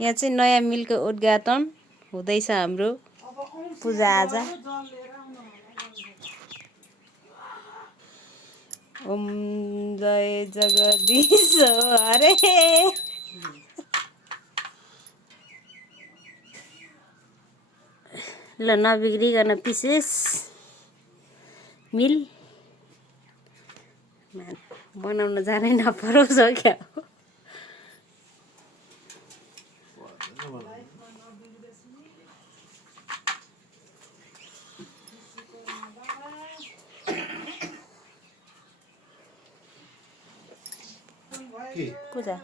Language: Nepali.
यहाँ चाहिँ नयाँ मिलको उद्घाटन हुँदैछ हाम्रो पूजाआजा। ओम जय जगदीश हरे। ल नबिग्रिकन विशेष मिल बनाउन जानै नपरोस् हो क्या। पूजा